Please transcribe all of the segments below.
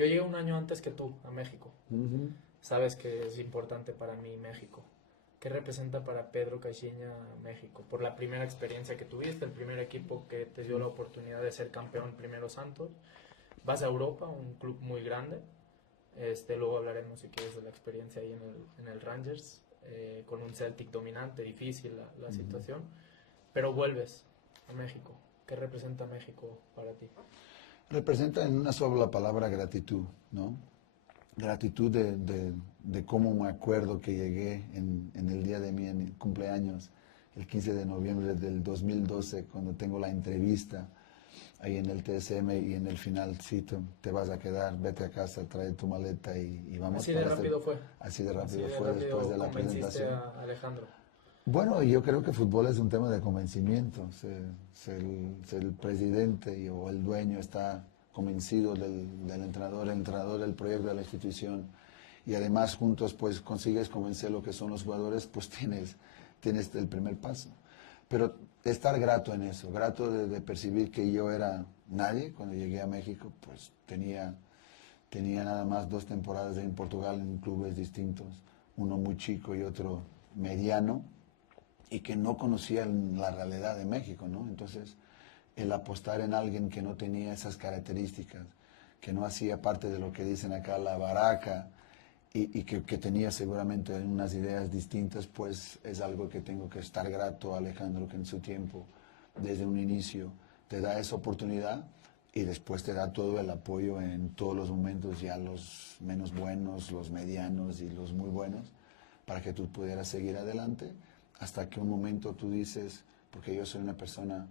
Yo llegué un año antes que tú a México. Ujú. Sabes que es importante para mí México. ¿Qué representa para Pedro Caixinha México? Por la primera experiencia que tuviste, el primer equipo que te dio la oportunidad de ser campeón primero Santos. Vas a Europa, un club muy grande. Luego hablaremos si quieres de la experiencia ahí en el Rangers, con un Celtic dominante, difícil la situación. Pero vuelves a México. ¿Qué representa México para ti? Representa en una sola palabra gratitud, ¿no? Gratitud de cómo me acuerdo que llegué en el día de mi cumpleaños, el 15 de noviembre del 2012, cuando tengo la entrevista ahí en el TSM y en el final, sí, te vas a quedar, vete a casa, trae tu maleta y vamos. Así de rápido fue. Así de rápido fue después de la convenciste presentación. a Alejandro. Bueno, yo creo que fútbol es un tema de convencimiento. Si el presidente o el dueño está convencido del entrenador, el entrenador del proyecto de la institución, y además juntos pues consigues convencer lo que son los jugadores, pues tienes el primer paso. Pero estar grato en eso, grato de percibir que yo era nadie cuando llegué a México, pues tenía nada más 2 temporadas en Portugal en clubes distintos, uno muy chico y otro mediano, y que no conocían la realidad de México, ¿no? Entonces, el apostar en alguien que no tenía esas características, que no hacía parte de lo que dicen acá la baraca, y que tenía seguramente unas ideas distintas, pues es algo que tengo que estar grato a Alejandro, que en su tiempo, desde un inicio, te da esa oportunidad y después te da todo el apoyo en todos los momentos, ya los menos buenos, los medianos y los muy buenos, para que tú pudieras seguir adelante, hasta que un momento tú dices, porque yo soy una persona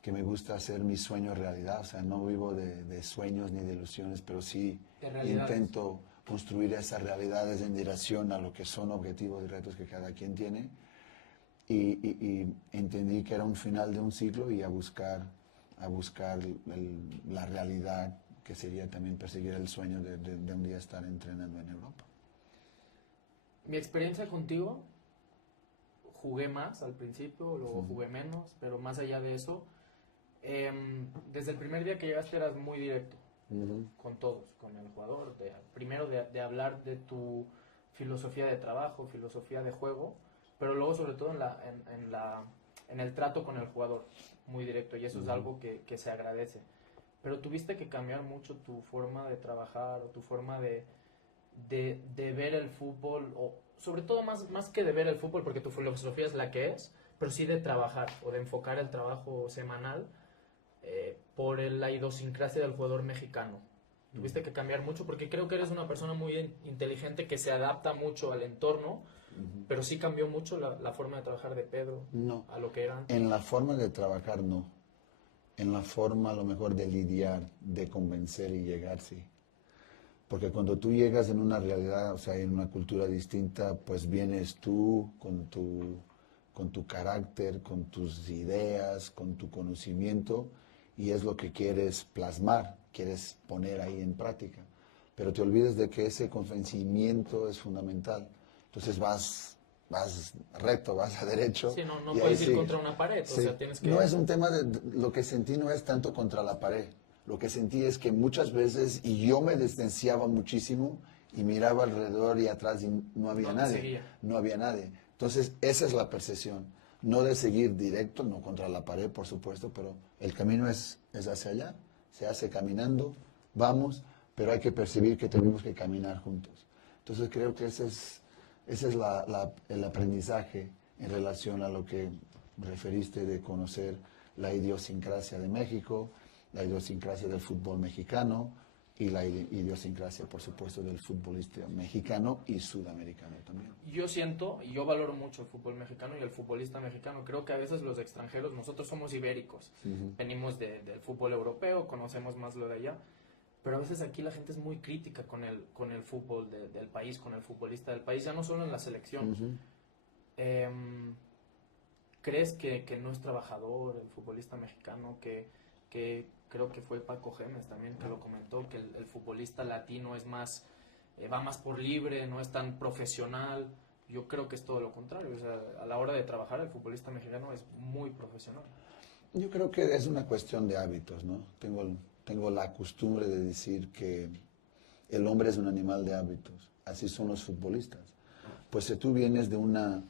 que me gusta hacer mis sueños realidad, o sea, no vivo de sueños ni de ilusiones, pero sí intento construir esas realidades en dirección a lo que son objetivos y retos que cada quien tiene, y entendí que era un final de un ciclo y a buscar la realidad, que sería también perseguir el sueño de un día estar entrenando en Europa. Mi experiencia contigo, jugué más al principio, luego jugué menos, pero más allá de eso, desde el primer día que llegaste eras muy directo con todos, con el jugador, primero de hablar de tu filosofía de trabajo, filosofía de juego, pero luego sobre todo en el trato con el jugador, muy directo, y eso es algo que se agradece. Pero tuviste que cambiar mucho tu forma de trabajar o tu forma de ver el fútbol, o sobre todo más que de ver el fútbol, porque tu filosofía es la que es, pero sí de trabajar o de enfocar el trabajo semanal por la idiosincrasia del jugador mexicano. Tuviste que cambiar mucho porque creo que eres una persona muy inteligente que se adapta mucho al entorno, pero sí cambió mucho la forma de trabajar de Pedro a lo que era antes. En la forma de trabajar no, en la forma a lo mejor de lidiar, de convencer y llegar, sí. Porque cuando tú llegas en una realidad, o sea, en una cultura distinta, pues vienes tú con tu carácter, con tus ideas, con tu conocimiento, y es lo que quieres plasmar, quieres poner ahí en práctica. Pero te olvides de que ese convencimiento es fundamental. Entonces vas recto, vas a derecho. Sí, no puedes ir contra una pared, sí. O sea, tienes que... No es un tema lo que sentí no es tanto contra la pared. Lo que sentí es que muchas veces, y yo me distanciaba muchísimo, y miraba alrededor y atrás y no había nadie. No había nadie. Entonces, esa es la percepción. No de seguir directo, no contra la pared, por supuesto, pero el camino es hacia allá. Se hace caminando, vamos, pero hay que percibir que tenemos que caminar juntos. Entonces, creo que ese es el aprendizaje en relación a lo que referiste de conocer la idiosincrasia de México, la idiosincrasia del fútbol mexicano y la idiosincrasia, por supuesto, del futbolista mexicano y sudamericano también. Yo siento, y yo valoro mucho el fútbol mexicano y el futbolista mexicano. Creo que a veces los extranjeros, nosotros somos ibéricos, venimos del fútbol europeo, conocemos más lo de allá, pero a veces aquí la gente es muy crítica con el fútbol del país, con el futbolista del país, ya no solo en la selección. ¿Crees que no es trabajador el futbolista mexicano? Que creo que fue Paco Gémez también que lo comentó, que el futbolista latino es más, va más por libre, no es tan profesional. Yo creo que es todo lo contrario. O sea, a la hora de trabajar el futbolista mexicano es muy profesional. Yo creo que es una cuestión de hábitos, ¿no? Tengo la costumbre de decir que el hombre es un animal de hábitos, así son los futbolistas. Pues si tú vienes de una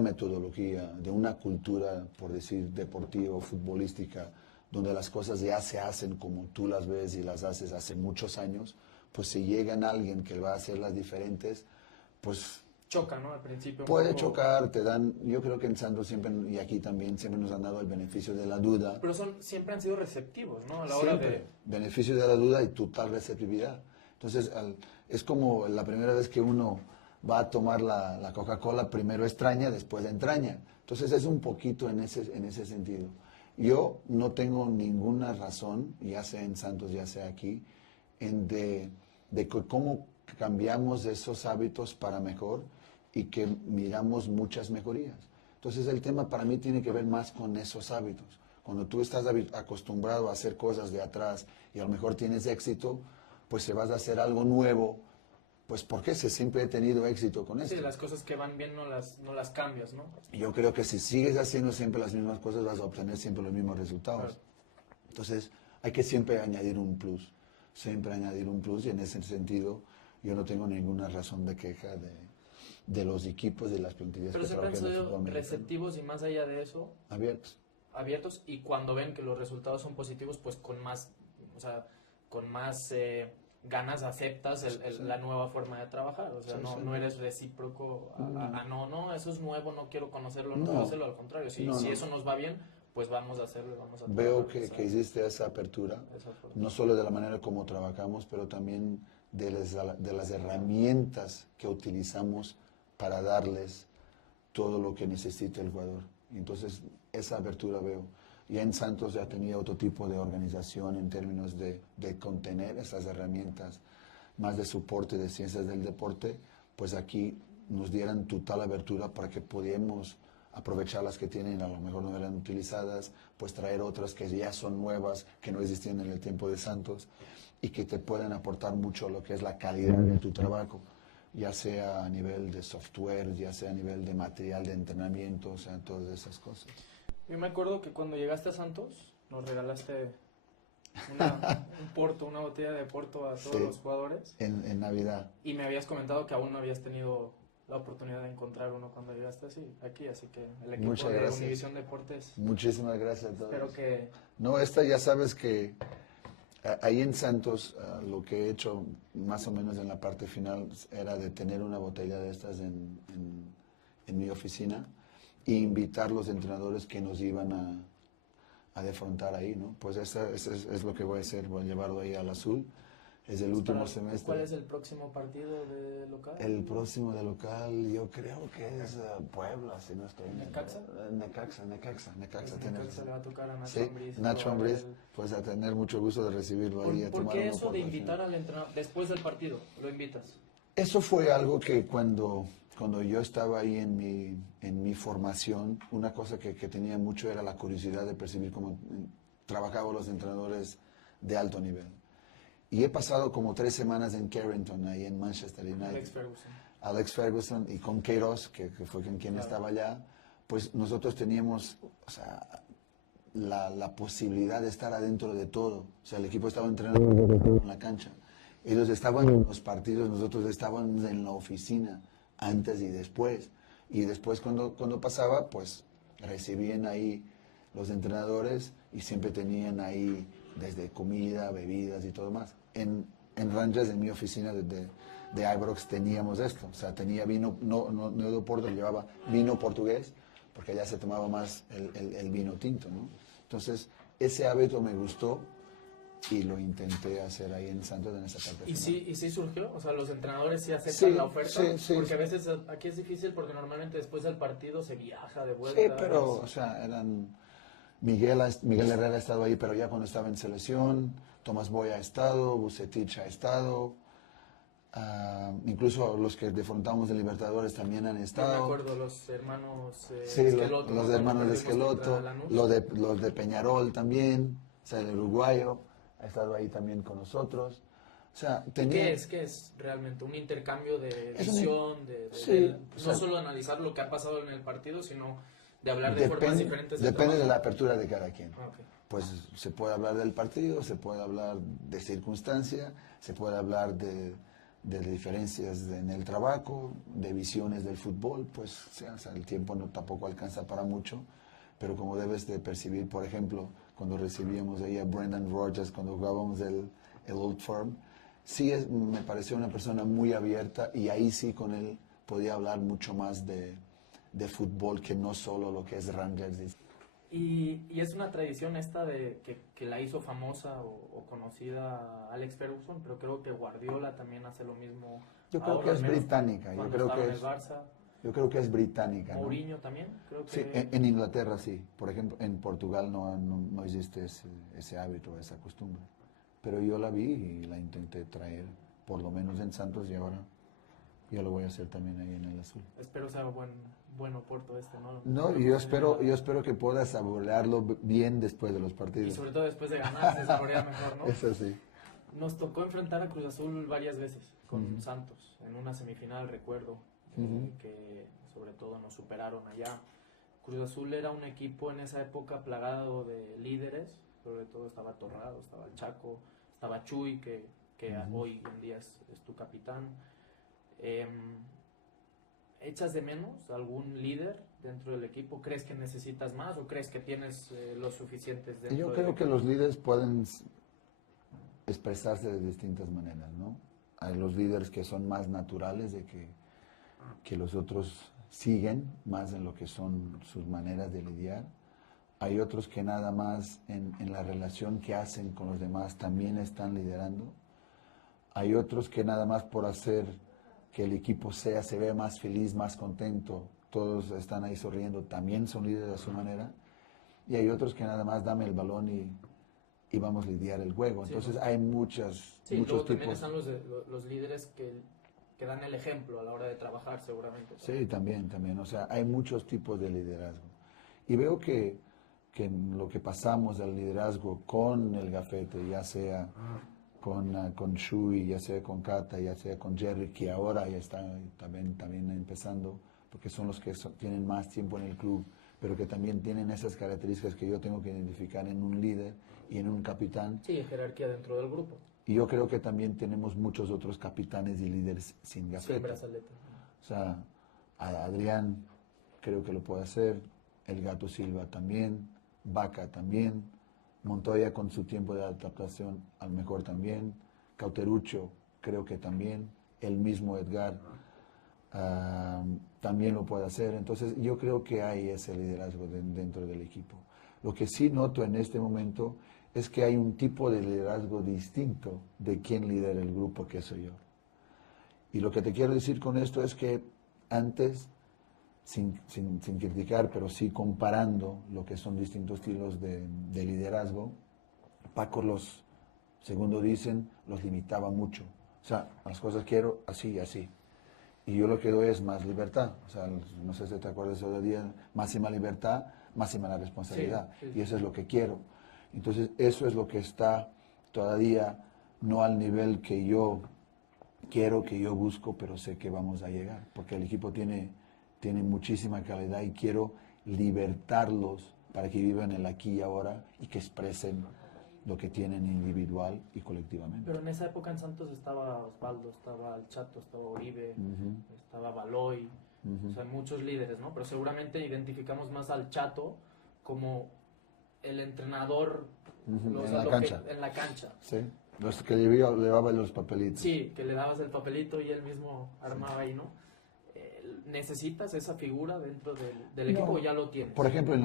metodología, de una cultura, por decir, deportiva o futbolística, donde las cosas ya se hacen como tú las ves y las haces hace muchos años, pues si llegan alguien que va a hacerlas diferentes, pues choca, ¿no? Al principio. Puede chocar, te dan, yo creo que en Santos siempre, y aquí también, siempre nos han dado el beneficio de la duda. Pero siempre han sido receptivos, ¿no? A la hora de... Beneficio de la duda y total receptividad. Entonces, es como la primera vez que uno va a tomar la Coca-Cola, primero extraña, después entraña. Entonces, es un poquito en ese sentido. Yo no tengo ninguna razón, ya sea en Santos, ya sea aquí, de cómo cambiamos esos hábitos para mejor y que miramos muchas mejorías. Entonces el tema para mí tiene que ver más con esos hábitos. Cuando tú estás acostumbrado a hacer cosas de atrás y a lo mejor tienes éxito, pues si vas a hacer algo nuevo, pues porque siempre he tenido éxito con eso. Sí, las cosas que van bien no las cambias, ¿no? Yo creo que si sigues haciendo siempre las mismas cosas vas a obtener siempre los mismos resultados. Claro. Entonces hay que siempre añadir un plus, y en ese sentido yo no tengo ninguna razón de queja de los equipos, de las plantillas. Pero siempre han sido receptivos y más allá de eso, abiertos, y cuando ven que los resultados son positivos, pues con más, ganas aceptas la nueva forma de trabajar. O sea, no eres recíproco no, eso es nuevo, no quiero conocerlo, no quiero hacerlo. Al contrario, si eso nos va bien, pues vamos a hacerlo y vamos a trabajar. Veo que existe esa apertura, no solo de la manera como trabajamos, pero también de las herramientas que utilizamos para darles todo lo que necesita el jugador. Y entonces, esa apertura veo. Ya en Santos ya tenía otro tipo de organización en términos de contener esas herramientas, más de soporte de ciencias del deporte, pues aquí nos dieran total abertura para que pudiéramos aprovechar las que tienen, a lo mejor no eran utilizadas, pues traer otras que ya son nuevas, que no existían en el tiempo de Santos, y que te pueden aportar mucho lo que es la calidad de tu trabajo, ya sea a nivel de software, ya sea a nivel de material de entrenamiento, o sea, todas esas cosas. Yo me acuerdo que cuando llegaste a Santos, nos regalaste una botella de Porto a todos los jugadores. En Navidad. Y me habías comentado que aún no habías tenido la oportunidad de encontrar uno cuando llegaste aquí, así que el equipo de Univisión Deportes. Muchísimas gracias a todos. Espero que... No, ya sabes que ahí en Santos lo que he hecho más o menos en la parte final era de tener una botella de estas en mi oficina e invitar los entrenadores que nos iban a defrontar ahí, ¿no? Pues eso es lo que voy a hacer, voy a llevarlo ahí al azul. Es el último semestre. ¿Cuál es el próximo partido de local? El próximo de local yo creo que es Puebla, si no estoy... ¿Necaxa? Necaxa. Necaxa le va a tocar a Nacho Ambriz. Sí, Nacho Ambriz, pues a tener mucho gusto de recibirlo ahí. ¿Por qué eso de invitar al entrenador después del partido? ¿Lo invitas? Eso fue algo que cuando yo estaba ahí en mi formación, una cosa que tenía mucho era la curiosidad de percibir cómo trabajaban los entrenadores de alto nivel. Y he pasado como 3 semanas en Carrington, ahí en Manchester United. Alex Ferguson y con Queiroz, que fue con quien estaba allá, pues nosotros teníamos la posibilidad de estar adentro de todo. O sea, el equipo estaba entrenando en la cancha. Ellos estaban en los partidos, nosotros estábamos en la oficina, antes y después. Y después cuando pasaba, pues recibían ahí los entrenadores y siempre tenían ahí desde comida, bebidas y todo más. En Rangers, en mi oficina de Ibrox, teníamos esto. O sea, tenía vino, no de Oporto, llevaba vino portugués, porque allá se tomaba más el vino tinto, ¿no? Entonces, ese hábito me gustó y lo intenté hacer ahí en Santos, en esa parte. ¿Y sí surgió? O sea, los entrenadores sí aceptan la oferta. Sí. Porque a veces aquí es difícil porque normalmente después del partido se viaja de vuelta. Sí, pero, o sea, eran... Miguel Herrera ha estado ahí, pero ya cuando estaba en selección. Tomás Boy ha estado, Vucetich ha estado. Incluso los que defrontamos de Libertadores también han estado. Yo me acuerdo, los hermanos Esqueloto. Los hermanos de Esqueloto, los de Peñarol también. O sea, el uruguayo ha estado ahí también con nosotros. O sea, ¿Qué es realmente? ¿Un intercambio de visión? No solo analizar lo que ha pasado en el partido, sino de hablar de formas diferentes. Depende de la apertura de cada quien. Okay. pues se puede hablar del partido, se puede hablar de circunstancia, se puede hablar de diferencias en el trabajo, de visiones del fútbol, pues o sea, el tiempo no tampoco alcanza para mucho, pero como debes de percibir, por ejemplo, cuando recibíamos ahí a Brendan Rodgers, cuando jugábamos el Old Firm, sí me pareció una persona muy abierta y ahí sí con él podía hablar mucho más de fútbol que no solo lo que es Rangers. Y es una tradición esta de que la hizo famosa o conocida Alex Ferguson, pero creo que Guardiola también hace lo mismo. Yo creo ahora, que al es menos británica, cuando estaba en el Barça. yo creo que es británica, ¿no? Mourinho también, creo que... Sí, en Inglaterra sí, por ejemplo, en Portugal no existe ese hábito, esa costumbre, pero yo la vi y la intenté traer, por lo menos en Santos, y ahora ya lo voy a hacer también ahí en el azul. Espero sea buen Oporto este, ¿no? No, y yo espero que puedas saborearlo bien después de los partidos. Y sobre todo después de ganar, se saborea mejor, ¿no? Eso sí. Nos tocó enfrentar a Cruz Azul varias veces con Santos, en una semifinal, recuerdo, que sobre todo nos superaron allá. Cruz Azul era un equipo en esa época plagado de líderes, sobre todo estaba Torrado, estaba el Chaco, estaba Chuy, que hoy en día es tu capitán. ¿Echas de menos algún líder dentro del equipo? ¿Crees que necesitas más o crees que tienes los suficientes dentro Yo del creo equipo? que los líderes pueden expresarse de distintas maneras, ¿no? Hay los líderes que son más naturales, de que los otros siguen más en lo que son sus maneras de lidiar. Hay otros que nada más en la relación que hacen con los demás también están liderando. Hay otros que nada más por hacer que el equipo se vea más feliz, más contento, todos están ahí sonriendo, también son líderes a su manera. Y hay otros que nada más dame el balón y vamos a lidiar el juego. Entonces hay muchos luego también tipos. están los líderes que dan el ejemplo a la hora de trabajar, seguramente. Sí, también. O sea, hay muchos tipos de liderazgo. Y veo que lo que pasamos del liderazgo con el Gafete, ya sea con Shui, ya sea con Cata, ya sea con Jerry, que ahora ya está también empezando, porque son los que tienen más tiempo en el club, pero que también tienen esas características que yo tengo que identificar en un líder y en un capitán. Sí, jerarquía dentro del grupo. Y yo creo que también tenemos muchos otros capitanes y líderes sin Gafete. Sin brazalete. O sea, Adrián creo que lo puede hacer, el Gato Silva también, Vaca también, Montoya con su tiempo de adaptación al mejor también, Cauterucho creo que también, el mismo Edgar también lo puede hacer. Entonces yo creo que hay ese liderazgo dentro del equipo. Lo que sí noto en este momento es que hay un tipo de liderazgo distinto de quién lidera el grupo, que soy yo. Y lo que te quiero decir con esto es que antes, sin criticar, pero sí comparando lo que son distintos estilos de liderazgo, Paco segundo dicen, los limitaba mucho. O sea, las cosas quiero así y así. Y yo lo que doy es más libertad. O sea, no sé si te acuerdas de día, máxima libertad, máxima la responsabilidad. Sí. Y eso es lo que quiero. Entonces, eso es lo que está todavía no al nivel que yo quiero, que yo busco, pero sé que vamos a llegar. Porque el equipo tiene muchísima calidad y quiero libertarlos para que vivan el aquí y ahora y que expresen lo que tienen individual y colectivamente. Pero en esa época en Santos estaba Osvaldo, estaba el Chato, estaba Oribe, estaba Baloy, o sea, muchos líderes, ¿no? Pero seguramente identificamos más al Chato como el entrenador en la cancha. En la cancha. Sí, los que le llevaba los papelitos. Sí, que le dabas el papelito y él mismo armaba ahí, ¿no? ¿Necesitas esa figura dentro del equipo o ya lo tienes? Por ejemplo, en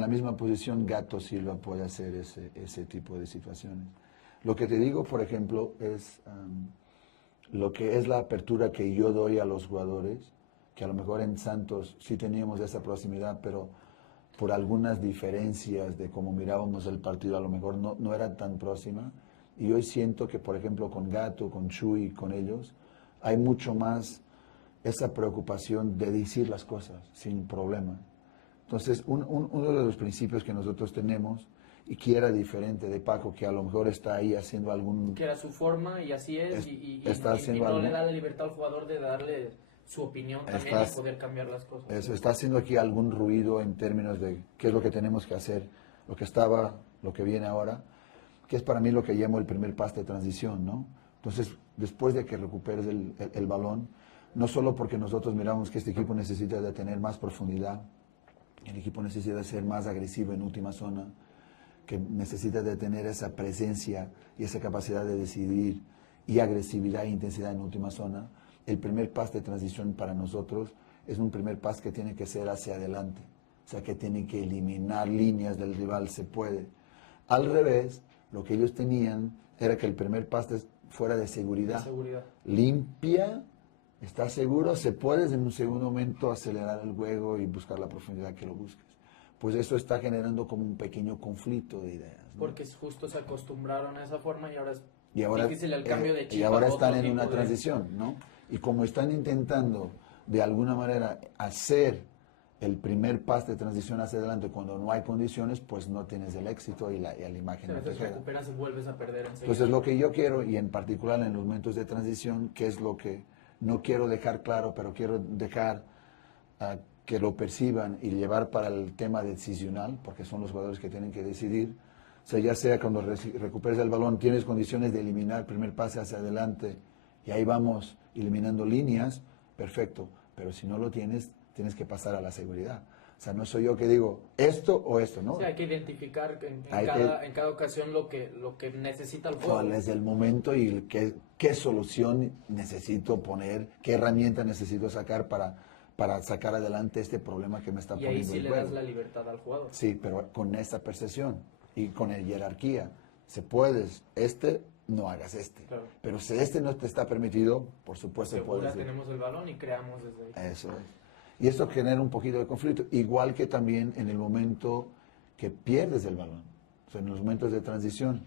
la misma posición, Gato Silva puede hacer ese tipo de situaciones. Lo que te digo, por ejemplo, es lo que es la apertura que yo doy a los jugadores, que a lo mejor en Santos sí teníamos esa proximidad, pero por algunas diferencias de cómo mirábamos el partido, a lo mejor no era tan próxima. Y hoy siento que, por ejemplo, con Gato, con Chuy, con ellos, hay mucho más esa preocupación de decir las cosas sin problema. Entonces, uno de los principios que nosotros tenemos, y que era diferente de Paco, que a lo mejor está ahí haciendo algún... Que era su forma y así es, y haciendo no algún, le da la libertad al jugador de darle su opinión también y poder cambiar las cosas. Eso, está haciendo aquí algún ruido en términos de qué es lo que tenemos que hacer. Lo que estaba lo que viene ahora, que es para mí lo que llamo el primer pase de transición, ¿no? Entonces, después de que recuperes el balón, no solo porque nosotros miramos que este equipo necesita de tener más profundidad, el equipo necesita ser más agresivo en última zona, que necesita de tener esa presencia y esa capacidad de decidir y agresividad e intensidad en última zona, el primer pase de transición para nosotros es un primer pase que tiene que ser hacia adelante, o sea, que tiene que eliminar líneas del rival, se puede. Al revés, lo que ellos tenían era que el primer pase fuera de seguridad. Limpia, está seguro, se puede en un segundo momento acelerar el juego y buscar la profundidad que lo busques. Pues eso está generando como un pequeño conflicto de ideas, ¿no? Porque justo se acostumbraron a esa forma y ahora es difícil el cambio de chip. Y ahora están en una transición, ¿no? Y como están intentando de alguna manera hacer el primer pase de transición hacia adelante cuando no hay condiciones, pues no tienes el éxito y la imagen no te queda. Recuperas y vuelves a perder enseguida. Entonces lo que yo quiero, y en particular en los momentos de transición, que es lo que no quiero dejar claro, pero quiero dejar que lo perciban y llevar para el tema decisional, porque son los jugadores que tienen que decidir. O sea, ya sea cuando recuperes el balón, tienes condiciones de eliminar el primer pase hacia adelante, y ahí vamos eliminando líneas, perfecto. Pero si no lo tienes, tienes que pasar a la seguridad. O sea, no soy yo que digo esto o esto, ¿no? Sí, hay que identificar en cada ocasión lo que necesita el juego. ¿Cuál es el momento y qué solución necesito poner, qué herramienta necesito sacar para sacar adelante este problema que me está poniendo el juego? Y ahí sí le das la libertad al jugador. Sí, pero con esa percepción y con la jerarquía. Se puedes, no hagas este. Claro. Pero si este no te está permitido, por supuesto puedes. Tenemos el balón y creamos desde ahí. Eso es. Y esto genera un poquito de conflicto, igual que también en el momento que pierdes el balón, o sea, en los momentos de transición.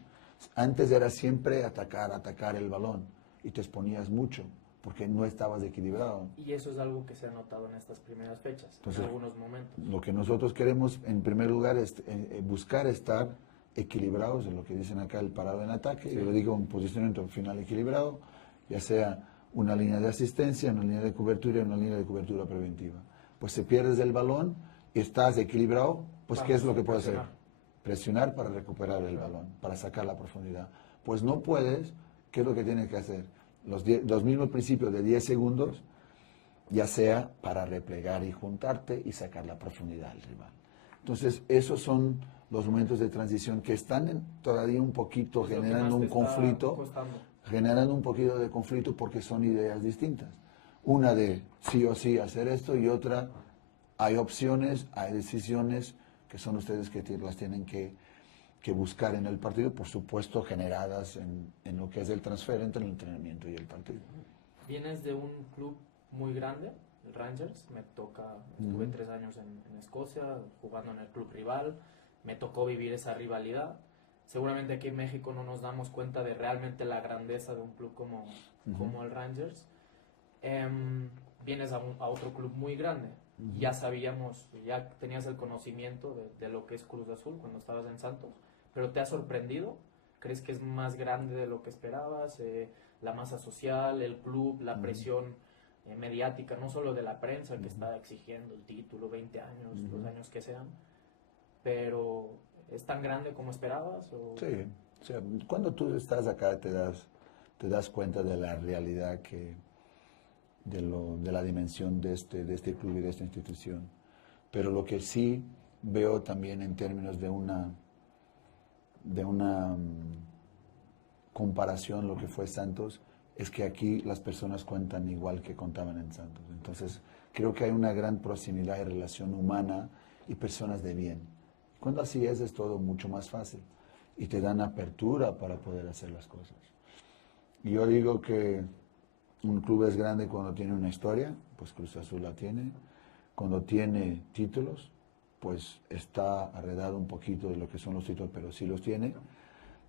Antes era siempre atacar el balón, y te exponías mucho, porque no estabas equilibrado. Y eso es algo que se ha notado en estas primeras fechas, en algunos momentos. Lo que nosotros queremos, en primer lugar, es buscar estar equilibrados, en lo que dicen acá, el parado en ataque, sí. Yo lo digo, un posicionamiento final equilibrado, ya sea una línea de asistencia, una línea de cobertura y una línea de cobertura preventiva. Pues si pierdes el balón y estás equilibrado, pues ¿qué es lo que puedes hacer? Presionar para recuperar el balón, para sacar la profundidad. Pues no puedes, ¿qué es lo que tienes que hacer? Los mismos principios de 10 segundos, ya sea para replegar y juntarte y sacar la profundidad al rival. Entonces, esos son los momentos de transición que están todavía un poquito generando un conflicto. Generando un poquito de conflicto porque son ideas distintas. Una de sí o sí hacer esto y otra, hay opciones, hay decisiones que son ustedes que las tienen que buscar en el partido, por supuesto generadas en lo que es el transfer entre el entrenamiento y el partido. Vienes de un club muy grande, el Rangers, estuve 3 años en Escocia jugando en el club rival, me tocó vivir esa rivalidad. Seguramente aquí en México no nos damos cuenta de realmente la grandeza de un club como el Rangers. Vienes a otro club muy grande. Ya sabíamos, ya tenías el conocimiento de lo que es Cruz Azul cuando estabas en Santos, pero ¿te ha sorprendido? ¿Crees que es más grande de lo que esperabas? La masa social, el club, la presión mediática, no solo de la prensa que está exigiendo el título, 20 años, los años que sean, pero ¿es tan grande como esperabas? ¿O? Sí, o sea, cuando tú estás acá te das cuenta de la realidad de la dimensión de este club y de esta institución. Pero lo que sí veo también en términos de una comparación, lo que fue Santos, es que aquí las personas cuentan igual que contaban en Santos. Entonces, creo que hay una gran proximidad y relación humana y personas de bien. Cuando así es todo mucho más fácil y te dan apertura para poder hacer las cosas. Y yo digo que un club es grande cuando tiene una historia, pues Cruz Azul la tiene. Cuando tiene títulos, pues está arredado un poquito de lo que son los títulos, pero sí los tiene.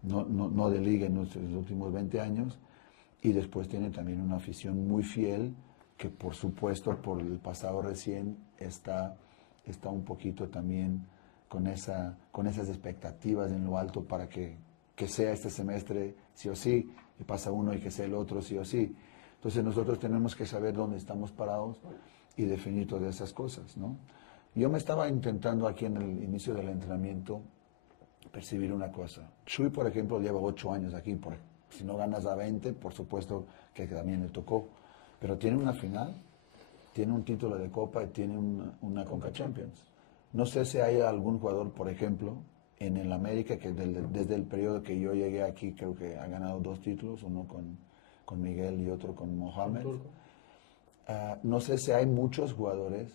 No de liga en los últimos 20 años. Y después tiene también una afición muy fiel, que por supuesto por el pasado recién está un poquito también con esas expectativas en lo alto para que sea este semestre sí o sí, y pasa uno y que sea el otro sí o sí. Entonces nosotros tenemos que saber dónde estamos parados y definir todas esas cosas, ¿no? Yo me estaba intentando aquí en el inicio del entrenamiento percibir una cosa. Chuy, por ejemplo, lleva 8 años aquí. Si no ganas a 20, por supuesto que también le tocó. Pero tiene una final, tiene un título de Copa y tiene una Conca Champions. No sé si hay algún jugador, por ejemplo, en el América que desde el periodo que yo llegué aquí creo que ha ganado 2 títulos, uno con Miguel y otro con Mohamed. No sé si hay muchos jugadores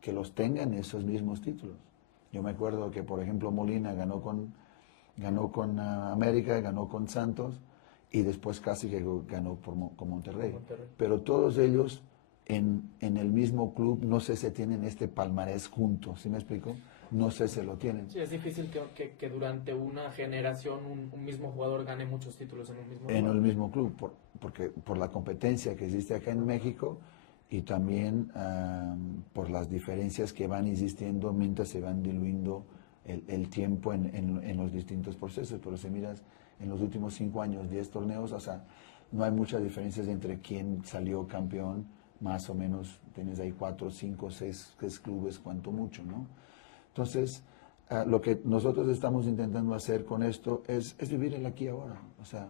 que los tengan esos mismos títulos. Yo me acuerdo que, por ejemplo, Molina ganó con América, ganó con Santos y después casi que ganó con Monterrey. Pero todos ellos en el mismo club, no sé si tienen este palmarés juntos, ¿sí me explico? No sé si lo tienen. Sí, es difícil que durante una generación un mismo jugador gane muchos títulos en un mismo En club. el mismo club, porque por la competencia que existe acá en México y también por las diferencias que van existiendo mientras se van diluyendo el tiempo en los distintos procesos. Pero si miras en los últimos 5 años, 10 torneos, o sea, no hay muchas diferencias entre quién salió campeón, más o menos tienes ahí 4, 5, 6 clubes, cuanto mucho, ¿no? Entonces, lo que nosotros estamos intentando hacer con esto es vivir el aquí y ahora. O sea,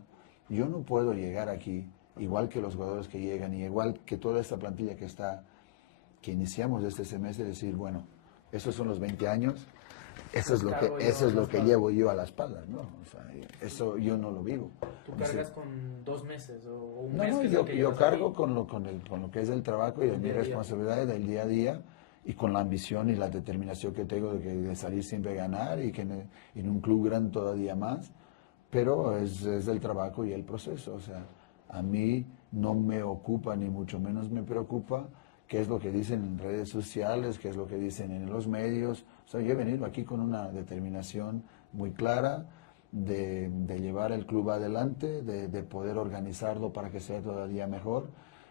yo no puedo llegar aquí, igual que los jugadores que llegan, y igual que toda esta plantilla que iniciamos este semestre, decir, bueno, esos son los 20 años, eso es lo que llevo yo a la espalda, ¿no? O sea, eso yo no lo vivo. ¿Tú cargas con 2 meses o un no, mes? No, Que yo cargo con lo que es el trabajo y de mi responsabilidad del día a día y con la ambición y la determinación que tengo de salir siempre a ganar y que en un club grande todavía más, pero es el trabajo y el proceso. O sea, a mí no me ocupa ni mucho menos me preocupa qué es lo que dicen en redes sociales, qué es lo que dicen en los medios. O sea, yo he venido aquí con una determinación muy clara de llevar el club adelante, de poder organizarlo para que sea todavía mejor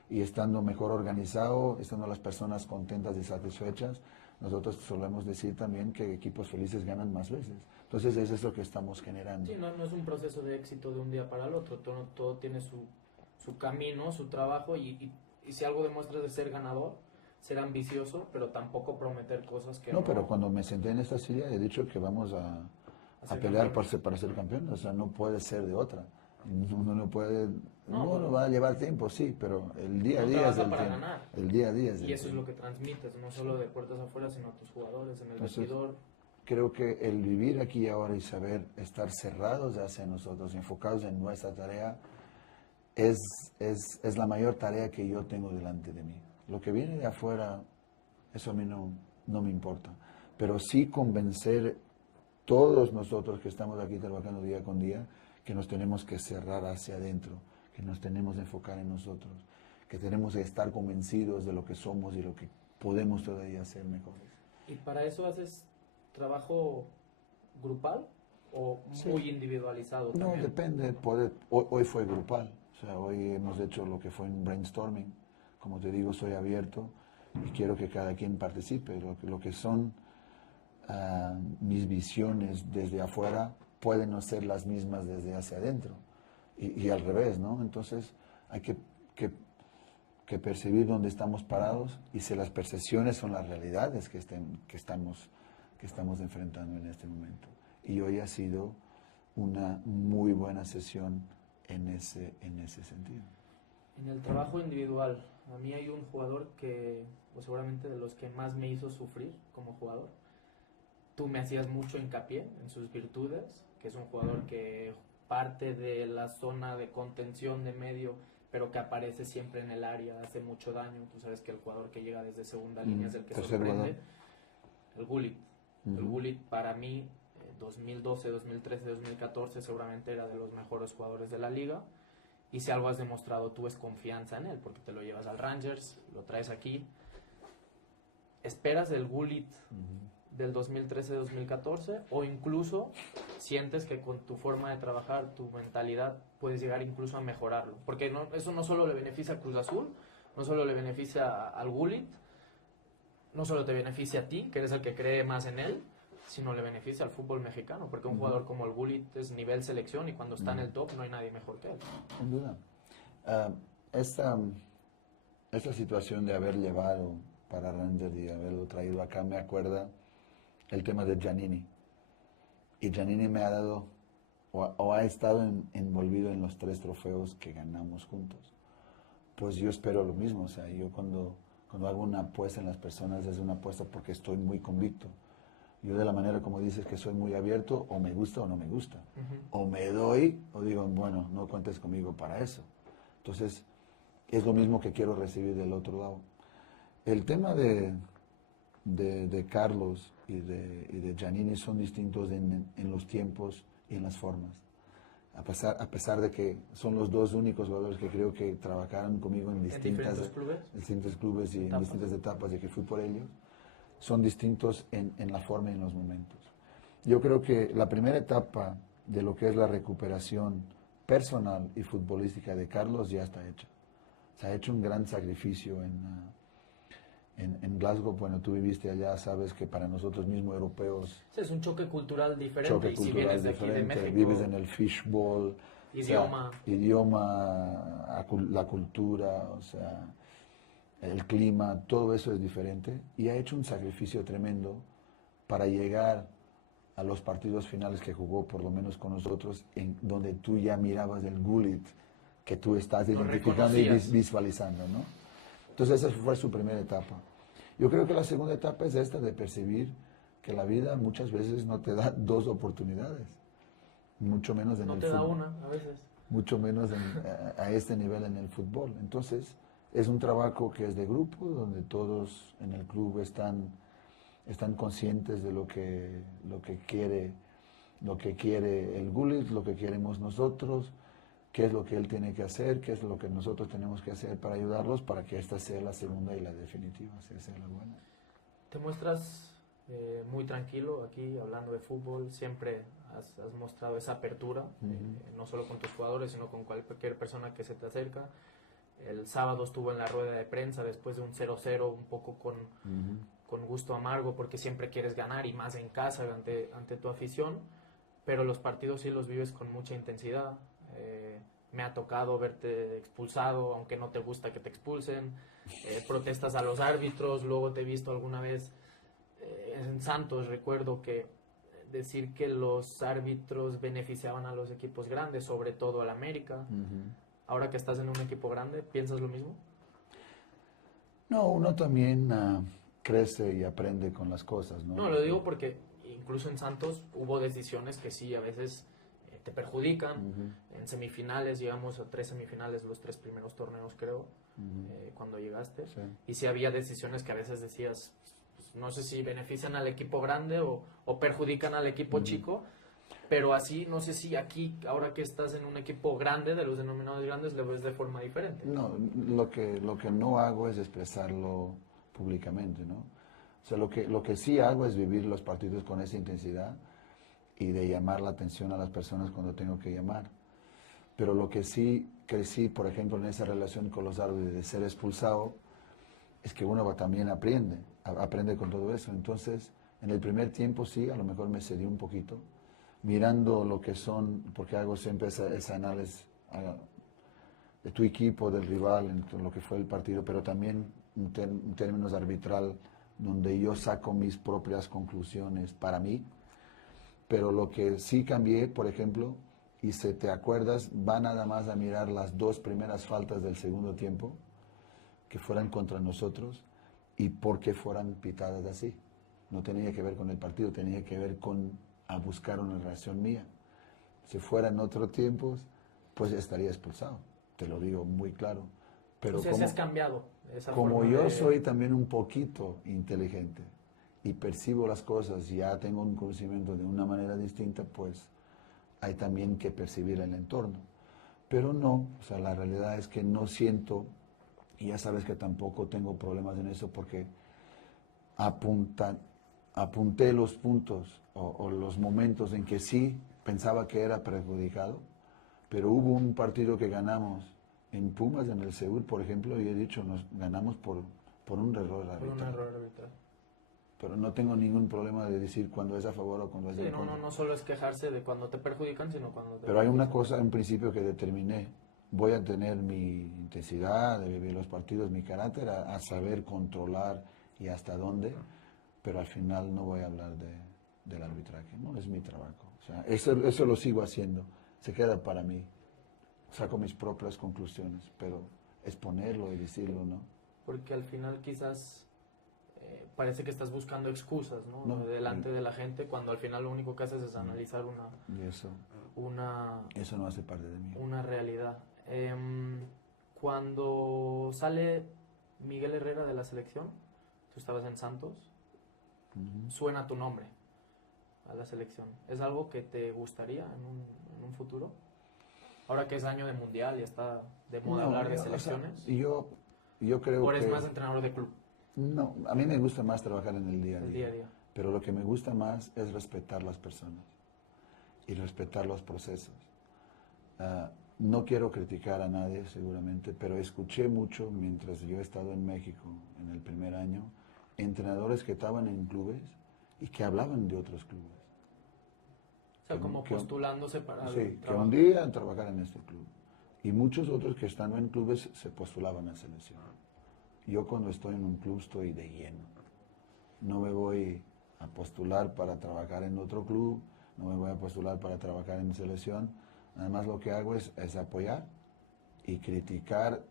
y estando mejor organizado, estando las personas contentas y satisfechas, nosotros solemos decir también que equipos felices ganan más veces. Entonces eso es lo que estamos generando. Sí, no es un proceso de éxito de un día para el otro, todo tiene su camino, su trabajo y si algo demuestras de ser ganador, ser ambicioso, pero tampoco prometer cosas que no... pero cuando me senté en esta silla he dicho que vamos a pelear para ser campeón, o sea, no puede ser de otra. Uno no puede, no va a llevar tiempo, sí, pero el día a día es el tiempo. Ganar. El día a día es y eso es lo que transmites, no solo de puertas afuera, sino a tus jugadores en el vestidor. Creo que el vivir aquí ahora y saber estar cerrados hacia nosotros, enfocados en nuestra tarea, es la mayor tarea que yo tengo delante de mí. Lo que viene de afuera, eso a mí no me importa, pero sí convencer todos nosotros que estamos aquí trabajando día con día, que nos tenemos que cerrar hacia adentro, que nos tenemos que enfocar en nosotros, que tenemos que estar convencidos de lo que somos y lo que podemos todavía hacer mejores. ¿Y para eso haces trabajo grupal o muy individualizado también? No, depende. Hoy fue grupal, o sea, hoy hemos hecho lo que fue un brainstorming. Como te digo, soy abierto y quiero que cada quien participe. Lo que son mis visiones desde afuera pueden no ser las mismas desde hacia adentro y al revés, ¿no? Entonces hay que percibir dónde estamos parados y si las percepciones son las realidades que estamos enfrentando en este momento. Y hoy ha sido una muy buena sesión en ese sentido. En el trabajo individual, a mí hay un jugador que, pues seguramente de los que más me hizo sufrir como jugador. Tú me hacías mucho hincapié en sus virtudes, que es un jugador que parte de la zona de contención de medio, pero que aparece siempre en el área, hace mucho daño. Tú sabes que el jugador que llega desde segunda línea es el que sorprende. El Gullit. El Gullit para mí, 2012, 2013, 2014, seguramente era de los mejores jugadores de la liga. Y si algo has demostrado tú es confianza en él, porque te lo llevas al Rangers, lo traes aquí. ¿Esperas el Gullit del 2013-2014 o incluso sientes que con tu forma de trabajar, tu mentalidad, puedes llegar incluso a mejorarlo? Porque eso no solo le beneficia a Cruz Azul, no solo le beneficia al Gullit, no solo te beneficia a ti, que eres el que cree más en él, sino le beneficia al fútbol mexicano, porque un jugador como el Gullit es nivel selección y cuando está en el top no hay nadie mejor que él. Sin duda. Esta situación de haber llevado para Rangers y haberlo traído acá me acuerda el tema de Giannini. y Giannini me ha dado o ha estado envolvido en los 3 trofeos que ganamos juntos. Pues yo espero lo mismo, o sea, yo cuando hago una apuesta en las personas es una apuesta porque estoy muy convicto. Yo de la manera como dices que soy muy abierto, o me gusta o no me gusta. O me doy o digo, bueno, no cuentes conmigo para eso. Entonces, es lo mismo que quiero recibir del otro lado. El tema de Carlos y de Giannini son distintos en los tiempos y en las formas. A pesar de que son los 2 únicos jugadores que creo que trabajaron conmigo en distintos clubes y en distintas etapas de que fui por ellos, son distintos en la forma y en los momentos. Yo creo que la primera etapa de lo que es la recuperación personal y futbolística de Carlos ya está hecha. Se ha hecho un gran sacrificio en Glasgow. Bueno, tú viviste allá, sabes que para nosotros mismos europeos... Sí, es un choque cultural diferente. Y si vienes de aquí de México, vives en el fishbowl, idioma, la cultura, o sea, el clima, todo eso es diferente. Y ha hecho un sacrificio tremendo para llegar a los partidos finales que jugó, por lo menos con nosotros, en donde tú ya mirabas el Gullit que tú estás identificando y visualizando, ¿no? Entonces esa fue su primera etapa. Yo creo que la segunda etapa es esta de percibir que la vida muchas veces no te da 2 oportunidades, mucho menos en el fútbol. No te da una, a veces. Mucho menos a este nivel en el fútbol. Entonces es un trabajo que es de grupo, donde todos en el club están conscientes de lo que quiere el Gullit, lo que queremos nosotros, qué es lo que él tiene que hacer, qué es lo que nosotros tenemos que hacer para ayudarlos para que esta sea la segunda y la definitiva, sea la buena. Te muestras muy tranquilo aquí hablando de fútbol, siempre has mostrado esa apertura, no solo con tus jugadores, sino con cualquier persona que se te acerca. El sábado estuvo en la rueda de prensa después de un 0-0, un poco con gusto amargo, porque siempre quieres ganar y más en casa ante tu afición, pero los partidos sí los vives con mucha intensidad. Me ha tocado verte expulsado, aunque no te gusta que te expulsen, protestas a los árbitros. Luego te he visto alguna vez en Santos, recuerdo que decir que los árbitros beneficiaban a los equipos grandes, sobre todo al América. Ahora que estás en un equipo grande, ¿piensas lo mismo? No, uno también crece y aprende con las cosas, ¿no? No, lo digo porque incluso en Santos hubo decisiones que sí, a veces te perjudican. En semifinales, llegamos a 3 semifinales los 3 primeros torneos, creo, cuando llegaste. Sí. Y sí había decisiones que a veces decías, pues, no sé si benefician al equipo grande o perjudican al equipo chico, pero así, no sé si aquí, ahora que estás en un equipo grande, de los denominados grandes, lo ves de forma diferente. No, lo que no hago es expresarlo públicamente, ¿no? O sea, lo que sí hago es vivir los partidos con esa intensidad y de llamar la atención a las personas cuando tengo que llamar. Pero lo que sí crecí, por ejemplo, en esa relación con los árbitros de ser expulsado, es que uno también aprende con todo eso. Entonces, en el primer tiempo sí, a lo mejor me cedí un poquito, mirando lo que son, porque hago siempre ese análisis de tu equipo, del rival, en lo que fue el partido, pero también en términos arbitral, donde yo saco mis propias conclusiones para mí. Pero lo que sí cambié, por ejemplo, y si te acuerdas, va nada más a mirar las 2 primeras faltas del segundo tiempo, que fueran contra nosotros, y por qué fueran pitadas así. No tenía que ver con el partido, tenía que ver a buscar una reacción mía. Si fueran otros tiempos, pues estaría expulsado, te lo digo muy claro. Pero o sea, has cambiado esa como forma yo soy también un poquito inteligente y percibo las cosas y ya tengo un conocimiento de una manera distinta, pues hay también que percibir el entorno. Pero no, o sea, la realidad es que no siento, y ya sabes que tampoco tengo problemas en eso porque apunté los puntos o los momentos en que sí pensaba que era perjudicado, pero hubo un partido que ganamos en Pumas, en el Seúl, por ejemplo, y he dicho, nos ganamos por un error arbitral. Por un error arbitral. Pero no tengo ningún problema de decir cuando es a favor o cuando es en contra. No solo es quejarse de cuando te perjudican, sino cuando te... Pero hay una cosa en principio que determiné. Voy a tener mi intensidad de vivir los partidos, mi carácter, a saber controlar y hasta dónde, pero al final no voy a hablar del arbitraje, no es mi trabajo. O O sea, eso lo sigo haciendo. Se queda para mí. Saco mis propias conclusiones, pero exponerlo y decirlo, ¿no? Porque al final quizás parece que estás buscando excusas, ¿no? No, Delante de la gente, cuando al final lo único que haces es analizar y eso no hace parte de mí. una realidad. Cuando sale Miguel Herrera de la selección, tú estabas en Santos, suena tu nombre a la selección. ¿Es algo que te gustaría en un futuro? Ahora que es año de mundial y está de moda hablar de selecciones. O sea, yo creo ¿O eres que... más entrenador de club? No, a mí me gusta más trabajar en el día a día. El día a día. Pero lo que me gusta más es respetar las personas y respetar los procesos. No quiero criticar a nadie seguramente, pero escuché mucho mientras yo he estado en México en el primer año, entrenadores que estaban en clubes y que hablaban de otros clubes. O sea, como postulándose para sí, que un día trabajar en este club. Y muchos otros que estando en clubes se postulaban a selección. Yo cuando estoy en un club estoy de lleno. No me voy a postular para trabajar en otro club, no me voy a postular para trabajar en selección. Además lo que hago es apoyar y criticar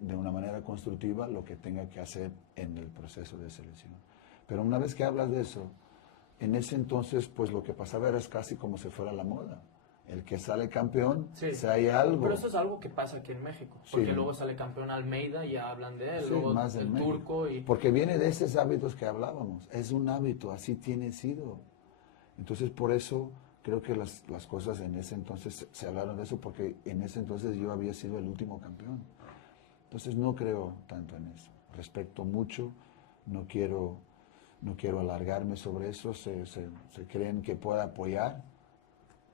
de una manera constructiva lo que tenga que hacer en el proceso de selección. Pero una vez que hablas de eso, en ese entonces pues lo que pasaba era casi como si fuera la moda. El que sale campeón, sí. si hay algo. Pero eso es algo que pasa aquí en México. Porque sí, luego sale campeón Almeida y ya hablan de él. Sí, luego más el México. turco. Porque viene de esos hábitos que hablábamos. Es un hábito, así tiene sido. Entonces, por eso creo que las cosas en ese entonces se hablaron de eso, porque en ese entonces yo había sido el último campeón. Entonces, no creo tanto en eso. Respeto mucho, no quiero alargarme sobre eso. Se creen que pueda apoyar,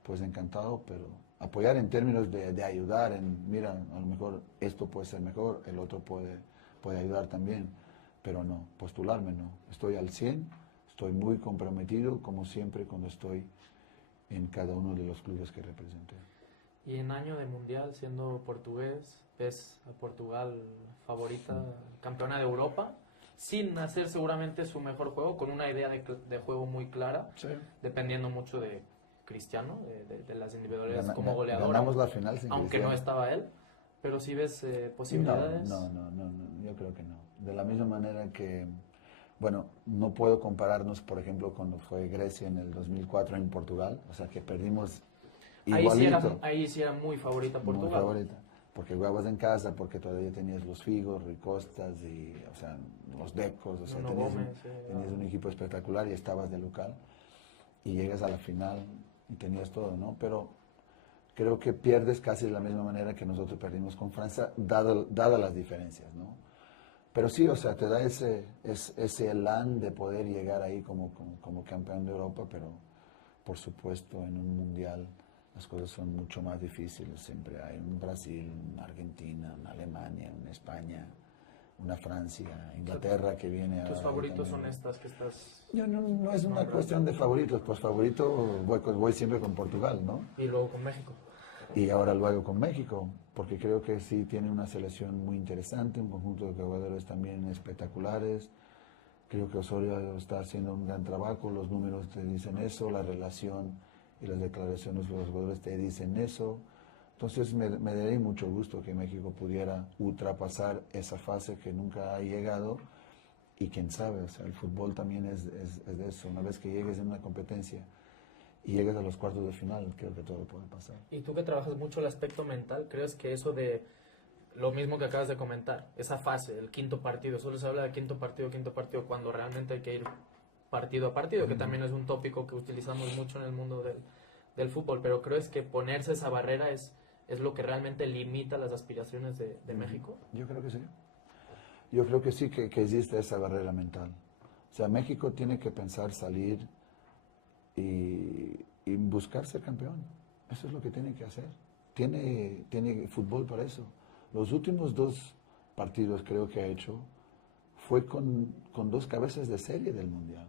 pues encantado, pero apoyar en términos de ayudar, mira, a lo mejor esto puede ser mejor, el otro puede ayudar también, pero no, postularme no. Estoy al 100, estoy muy comprometido, como siempre, cuando estoy en cada uno de los clubes que representé. Y en año de mundial, siendo portugués, ves a Portugal favorita, campeona de Europa, sin hacer seguramente su mejor juego, con una idea de juego muy clara, sí, dependiendo mucho de Cristiano, de las individualidades como goleador. Ganamos la final sin aunque Cristiano. no estaba él, pero sí ves posibilidades. No, yo creo que no. De la misma manera que, bueno, no puedo compararnos, por ejemplo, cuando fue Grecia en el 2004 en Portugal, o sea, que perdimos igualito. Ahí sí era muy favorita Portugal. Muy favorita, porque jugabas en casa, porque todavía tenías los Figos, Ricostas, y, o sea, los Decos, o sea, tenías un equipo espectacular y estabas de local, y llegas a la final y tenías todo, ¿no? Pero creo que pierdes casi de la misma manera que nosotros perdimos con Francia, dadas las diferencias, ¿no? Pero sí, o sea, te da ese elán de poder llegar ahí como campeón de Europa, pero por supuesto en un mundial las cosas son mucho más difíciles. Siempre hay un Brasil, una Argentina, una Alemania, una España, una Francia, Inglaterra que viene a... ¿Tus favoritos son estas que estás...? Yo no es una cuestión de favoritos, pues favorito voy siempre con Portugal, ¿no? Y luego con México. Y ahora luego con México, porque creo que sí tiene una selección muy interesante, un conjunto de jugadores también espectaculares. Creo que Osorio está haciendo un gran trabajo, los números te dicen eso, la relación y las declaraciones de los jugadores te dicen eso. Entonces me daría mucho gusto que México pudiera ultrapasar esa fase que nunca ha llegado, y quién sabe, o sea, el fútbol también es de eso. Una vez que llegues en una competencia y llegues a los cuartos de final, creo que todo puede pasar. Y tú que trabajas mucho el aspecto mental, ¿crees que eso de lo mismo que acabas de comentar, esa fase, el quinto partido, solo se habla de quinto partido, cuando realmente hay que ir partido a partido, que también es un tópico que utilizamos mucho en el mundo del fútbol, pero crees que ponerse esa barrera es lo que realmente limita las aspiraciones de México? Yo creo que sí. Yo creo que sí, que existe esa barrera mental. O sea, México tiene que pensar salir y buscar ser campeón. Eso es lo que tiene que hacer. Tiene fútbol para eso. Los últimos 2 partidos creo que ha hecho fue con 2 cabezas de serie del Mundial.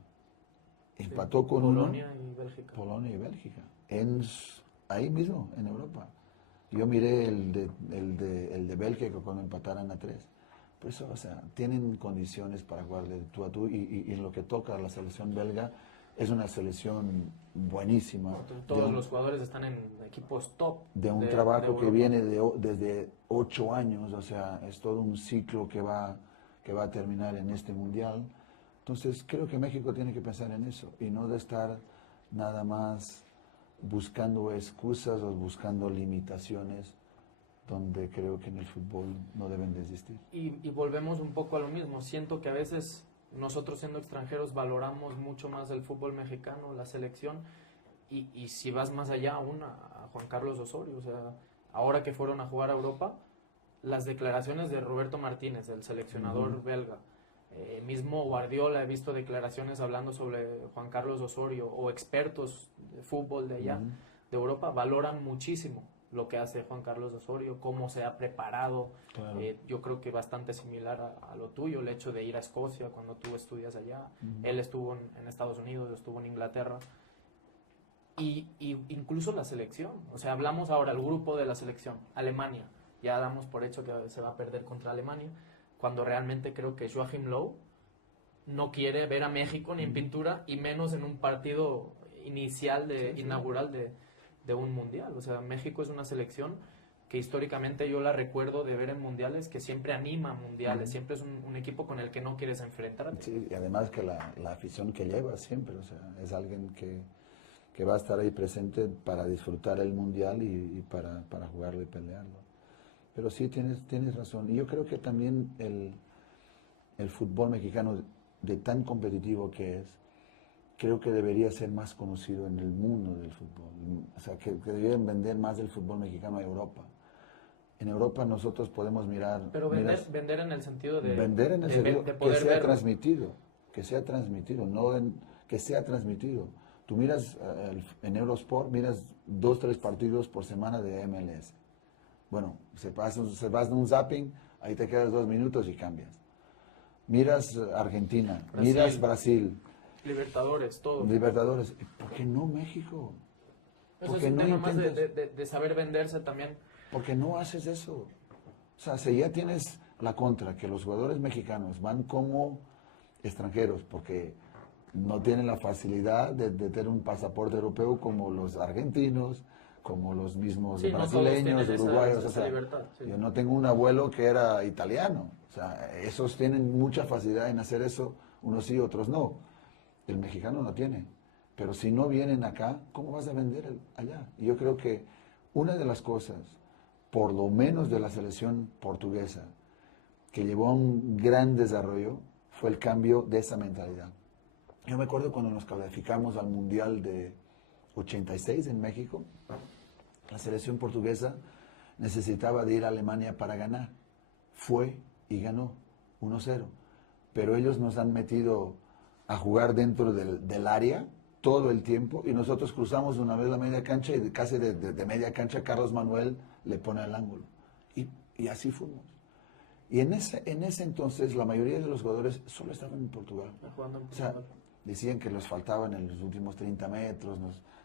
Empató con Polonia y Bélgica. Polonia y Bélgica. Ahí mismo, en Europa. Yo miré el de Bélgica cuando empataran a 3. Por eso, o sea, tienen condiciones para jugar de tú a tú, y en lo que toca a la selección belga, es una selección buenísima. Todos los jugadores están en equipos top. De un trabajo que viene desde 8 años, o sea, es todo un ciclo que va a terminar en este mundial. Entonces creo que México tiene que pensar en eso y no de estar nada más buscando excusas o buscando limitaciones donde creo que en el fútbol no deben de existir. Y volvemos un poco a lo mismo. Siento que a veces nosotros siendo extranjeros valoramos mucho más el fútbol mexicano, la selección, y si vas más allá aún a Juan Carlos Osorio, o sea, ahora que fueron a jugar a Europa, las declaraciones de Roberto Martínez, el seleccionador belga, mismo Guardiola, he visto declaraciones hablando sobre Juan Carlos Osorio, o expertos de fútbol de allá, de Europa, valoran muchísimo lo que hace Juan Carlos Osorio, cómo se ha preparado. Claro. Yo creo que bastante similar a lo tuyo, el hecho de ir a Escocia cuando tú estudias allá. Él estuvo en Estados Unidos, estuvo en Inglaterra. Y incluso la selección, o sea, hablamos ahora, el grupo de la selección, Alemania, ya damos por hecho que se va a perder contra Alemania, cuando realmente creo que Joachim Löw no quiere ver a México ni en pintura, y menos en un partido inicial, inaugural de un mundial. O sea, México es una selección que históricamente yo la recuerdo de ver en mundiales, que siempre anima mundiales, siempre es un equipo con el que no quieres enfrentarte. Sí, y además que la afición que lleva siempre, o sea, es alguien que va a estar ahí presente para disfrutar el mundial y para jugarlo y pelearlo. Pero sí, tienes razón. Y yo creo que también el fútbol mexicano, de tan competitivo que es, creo que debería ser más conocido en el mundo del fútbol. O sea, que deberían vender más el fútbol mexicano a Europa. En Europa nosotros podemos mirar... Pero vender en el sentido de... Vender en el sentido de poder que sea verlo. que sea transmitido, que sea transmitido. Tú miras en Eurosport, miras 2, 3 partidos por semana de MLS. Bueno, se vas de un zapping, ahí te quedas 2 minutos y cambias. Miras Argentina, miras Brasil. Libertadores, todo. Libertadores. ¿Por qué no México? Eso es un tema más de saber venderse también. ¿Por qué no haces eso? O sea, si ya tienes la contra, que los jugadores mexicanos van como extranjeros, porque no tienen la facilidad de tener un pasaporte europeo como los argentinos, como los mismos brasileños, uruguayos. Esa libertad, sí. Yo no tengo un abuelo que era italiano. O sea, esos tienen mucha facilidad en hacer eso, unos sí, otros no. El mexicano no tiene. Pero si no vienen acá, ¿cómo vas a vender allá? Y yo creo que una de las cosas, por lo menos de la selección portuguesa, que llevó a un gran desarrollo, fue el cambio de esa mentalidad. Yo me acuerdo cuando nos calificamos al Mundial de 86 en México, la selección portuguesa necesitaba de ir a Alemania para ganar. Fue y ganó 1-0. Pero ellos nos han metido a jugar dentro del área todo el tiempo y nosotros cruzamos una vez la media cancha y casi de media cancha Carlos Manuel le pone al ángulo. Y así fuimos. Y en ese entonces la mayoría de los jugadores solo estaban en Portugal. O sea, decían que les faltaban en los últimos 30 metros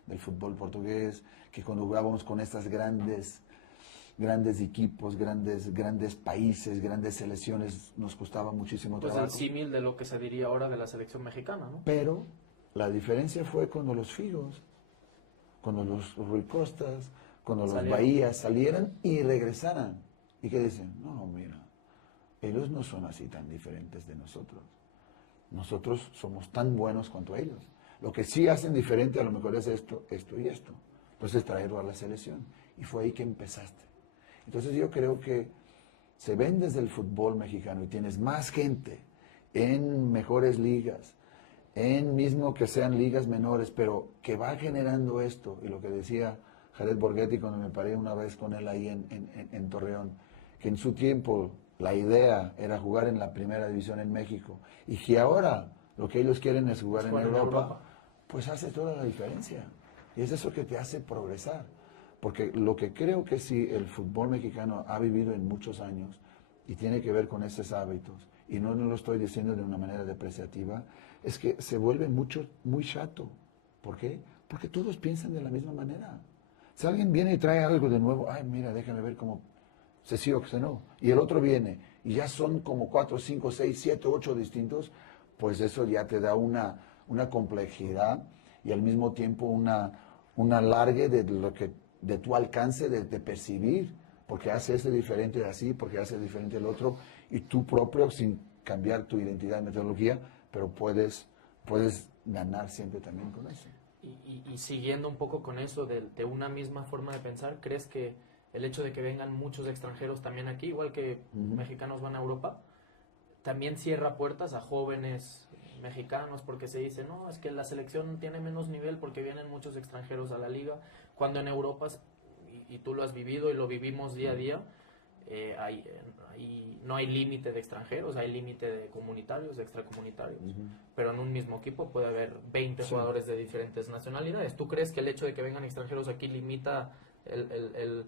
del fútbol portugués, que cuando jugábamos con estas grandes equipos, grandes países, grandes selecciones, nos costaba muchísimo trabajo. Pues el símil de lo que se diría ahora de la selección mexicana, ¿no? Pero la diferencia fue cuando los Figos, cuando los Rui Costas, cuando los Bahías salieran y regresaran. ¿Y qué dicen? No, mira, ellos no son así tan diferentes de nosotros. Nosotros somos tan buenos cuanto ellos. Lo que sí hacen diferente a lo mejor es esto y esto. Entonces traerlo a la selección. Y fue ahí que empezaste. Entonces yo creo que se ven desde el fútbol mexicano y tienes más gente en mejores ligas, en mismo que sean ligas menores, pero que va generando esto. Y lo que decía Jared Borghetti cuando me paré una vez con él ahí en Torreón, que en su tiempo la idea era jugar en la primera división en México y que ahora lo que ellos quieren es jugar en Europa, pues hace toda la diferencia. Y es eso que te hace progresar. Porque lo que creo que sí el fútbol mexicano ha vivido en muchos años y tiene que ver con esos hábitos, y no lo estoy diciendo de una manera depreciativa, es que se vuelve muy chato. ¿Por qué? Porque todos piensan de la misma manera. Si alguien viene y trae algo de nuevo, ay, mira, déjame ver cómo se sí o se no. Y el otro viene, y ya son como 4, 5, 6, 7, 8 distintos, pues eso ya te da una una complejidad y al mismo tiempo un alargue de lo que de tu alcance de percibir, porque hace este diferente de así, porque hace diferente el otro, y tú propio, sin cambiar tu identidad y metodología, pero puedes ganar siempre también con eso. Y siguiendo un poco con eso de una misma forma de pensar, ¿crees que el hecho de que vengan muchos extranjeros también aquí, igual que mexicanos van a Europa, también cierra puertas a jóvenes mexicanos? Porque se dice, no, es que la selección tiene menos nivel porque vienen muchos extranjeros a la liga, cuando en Europa, y tú lo has vivido y lo vivimos día a día, no hay límite de extranjeros, hay límite de comunitarios, de extracomunitarios, pero en un mismo equipo puede haber 20 jugadores de diferentes nacionalidades. ¿Tú crees que el hecho de que vengan extranjeros aquí limita el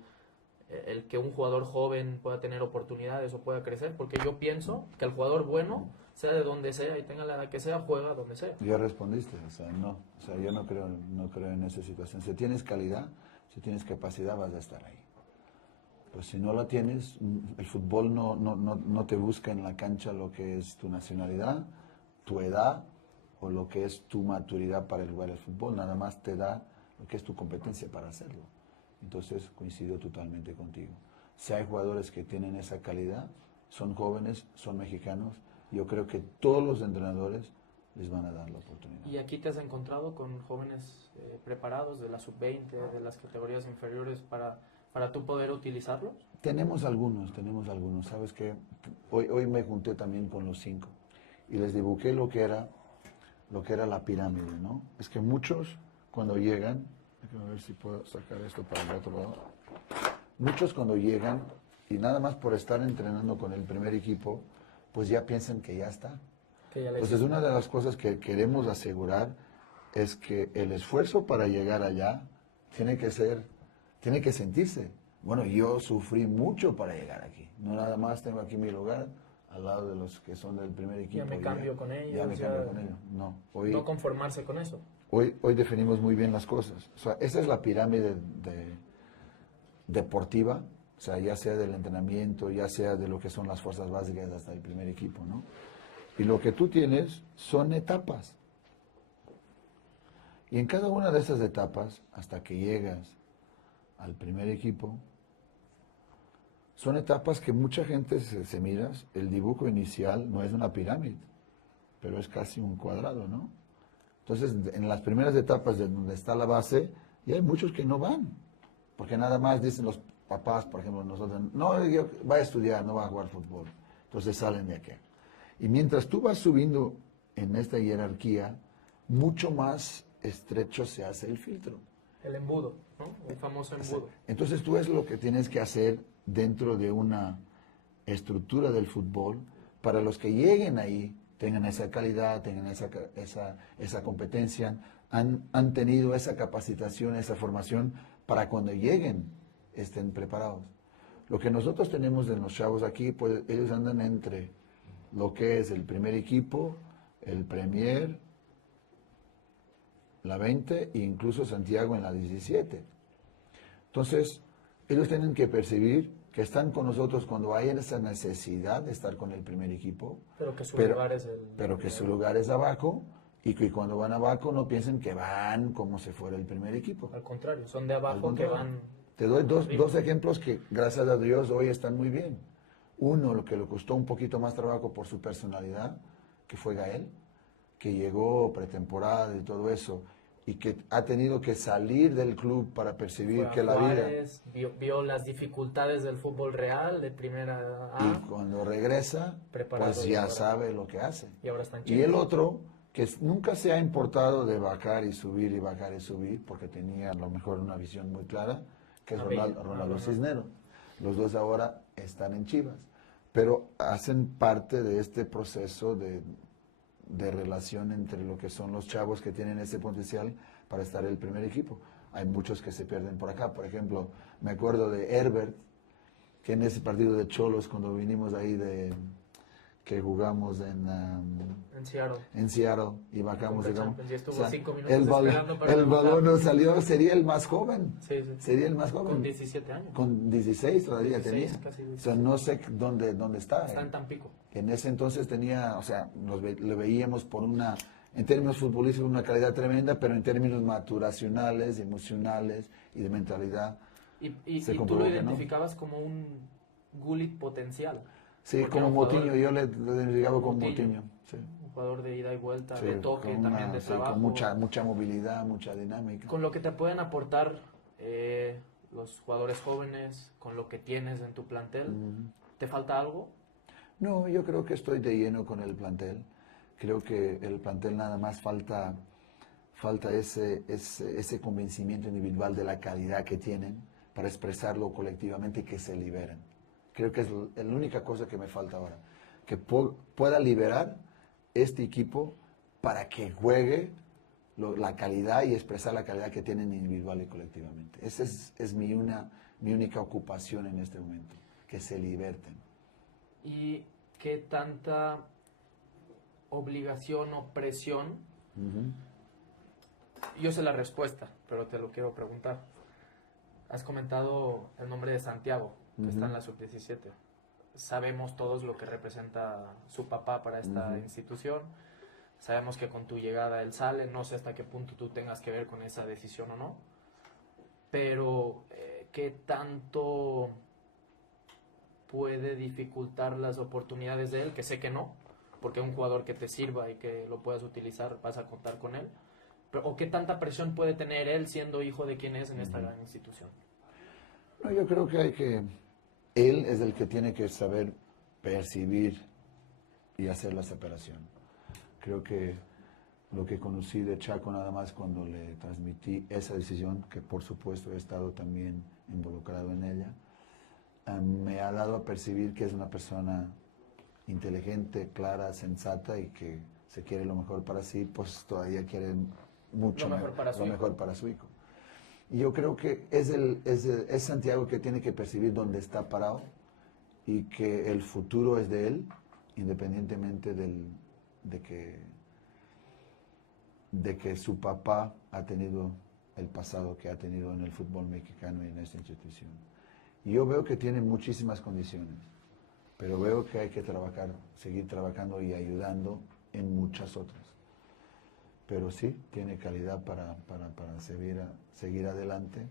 que un jugador joven pueda tener oportunidades o pueda crecer? Porque yo pienso que el jugador bueno, sea de donde sea y tenga la edad que sea, juega donde sea. Ya respondiste, no, yo no creo en esa situación. Si tienes calidad, si tienes capacidad, vas a estar ahí. Pues si no la tienes, el fútbol no te busca en la cancha lo que es tu nacionalidad, tu edad o lo que es tu maturidad para jugar el fútbol, nada más te da lo que es tu competencia para hacerlo. Entonces coincido totalmente contigo. Si hay jugadores que tienen esa calidad, son jóvenes, son mexicanos, yo creo que todos los entrenadores les van a dar la oportunidad. ¿Y aquí te has encontrado con jóvenes preparados de la sub-20, de las categorías inferiores para tú poder utilizarlos? Tenemos algunos. Sabes que hoy me junté también con los 5 y les dibujé lo que era la pirámide, ¿no? Es que muchos cuando llegan, déjame ver si puedo sacar esto para el otro lado. Muchos cuando llegan y nada más por estar entrenando con el primer equipo, pues ya piensan que ya está. Entonces una de las cosas que queremos asegurar es que el esfuerzo para llegar allá tiene que sentirse. Bueno, yo sufrí mucho para llegar aquí. No nada más tengo aquí mi lugar al lado de los que son del primer equipo. Ya me cambio con ellos. Ya me cambio con ellos. No, no conformarse con eso. Hoy definimos muy bien las cosas. O sea, esa es la pirámide deportiva, o sea, ya sea del entrenamiento, ya sea de lo que son las fuerzas básicas hasta el primer equipo, ¿no? Y lo que tú tienes son etapas. Y en cada una de esas etapas, hasta que llegas al primer equipo, son etapas que mucha gente se mira, el dibujo inicial no es una pirámide, pero es casi un cuadrado, ¿no? Entonces, en las primeras etapas de donde está la base, y hay muchos que no van, porque nada más dicen los papás, por ejemplo, nosotros, no, yo va a estudiar, no va a jugar fútbol, entonces salen de aquí. Y mientras tú vas subiendo en esta jerarquía, mucho más estrecho se hace el filtro. El embudo, ¿no? El famoso embudo. Entonces tú es lo que tienes que hacer dentro de una estructura del fútbol para los que lleguen ahí, tengan esa calidad, tengan esa competencia, han tenido esa capacitación, esa formación para cuando lleguen estén preparados. Lo que nosotros tenemos en los chavos aquí, pues ellos andan entre lo que es el primer equipo, el Premier, la 20 e incluso Santiago en la 17. Entonces, ellos tienen que percibir que están con nosotros cuando hay esa necesidad de estar con el primer equipo, pero que su lugar es su lugar es abajo, y que cuando van abajo no piensen que van como si fuera el primer equipo. Al contrario, son de abajo que van... Te doy dos ejemplos que gracias a Dios hoy están muy bien. Uno, lo que le costó un poquito más trabajo por su personalidad, que fue Gael, que llegó pretemporada y todo eso, y que ha tenido que salir del club para percibir que la Juárez, vida... Vio las dificultades del fútbol real, de primera A. Y cuando regresa, pues ya sabe lo que hace. Y ahora están Y el otro, que nunca se ha importado de bajar y subir, porque tenía a lo mejor una visión muy clara, que es Ronaldo Cisneros. Los dos ahora están en Chivas, pero hacen parte de este proceso de relación entre lo que son los chavos que tienen ese potencial para estar en el primer equipo. Hay muchos que se pierden por acá. Por ejemplo, me acuerdo de Herbert, que en ese partido de Cholos, cuando vinimos ahí que jugamos en Seattle y bajamos, digamos, el balón no salió, sería el más joven. Sí. Sería el más joven. Con 17 años. Con 16 todavía 16, tenía. Casi 16. O sea, no sé dónde está. Está en Tampico. En ese entonces tenía, o sea, le veíamos por una en términos futbolísticos una calidad tremenda, pero en términos maturacionales, emocionales y de mentalidad Y se tú comprobó lo que no. identificabas como un Gullit potencial. Sí, Porque era como un jugador Moutinho, yo le identificaba con Moutinho, Moutinho. Sí, un jugador de ida y vuelta, sí, de toque, también de sí, trabajo. con mucha movilidad, mucha dinámica. Con lo que te pueden aportar los jugadores jóvenes, con lo que tienes en tu plantel, ¿te falta algo? No, yo creo que estoy de lleno con el plantel. Creo que el plantel nada más falta ese convencimiento individual de la calidad que tienen para expresarlo colectivamente y que se liberen. Creo que es la única cosa que me falta ahora, que pueda liberar este equipo para que juegue la calidad y expresar la calidad que tienen individual y colectivamente. Esa es mi única ocupación en este momento, que se liberten. ¿Y qué tanta obligación o presión? Yo sé la respuesta, pero te lo quiero preguntar. Has comentado el nombre de Santiago, que está en la sub-17. Sabemos todos lo que representa su papá para esta institución. Sabemos que con tu llegada él sale. No sé hasta qué punto tú tengas que ver con esa decisión o no. Pero, ¿qué tanto puede dificultar las oportunidades de él? Que sé que no, porque un jugador que te sirva y que lo puedas utilizar, vas a contar con él. ¿O qué tanta presión puede tener él siendo hijo de quien es en esta gran institución? No, yo creo que él es el que tiene que saber percibir y hacer la separación. Creo que lo que conocí de Chaco nada más cuando le transmití esa decisión, que por supuesto he estado también involucrado en ella, me ha dado a percibir que es una persona inteligente, clara, sensata y que se quiere lo mejor para sí, pues todavía quiere mucho Lo mejor para su hijo. Y yo creo que es Santiago que tiene que percibir dónde está parado y que el futuro es de él, independientemente de que su papá ha tenido el pasado que ha tenido en el fútbol mexicano y en esta institución. Y yo veo que tiene muchísimas condiciones, pero veo que hay que trabajar, seguir trabajando y ayudando en muchas otras. Pero sí, tiene calidad para seguir adelante,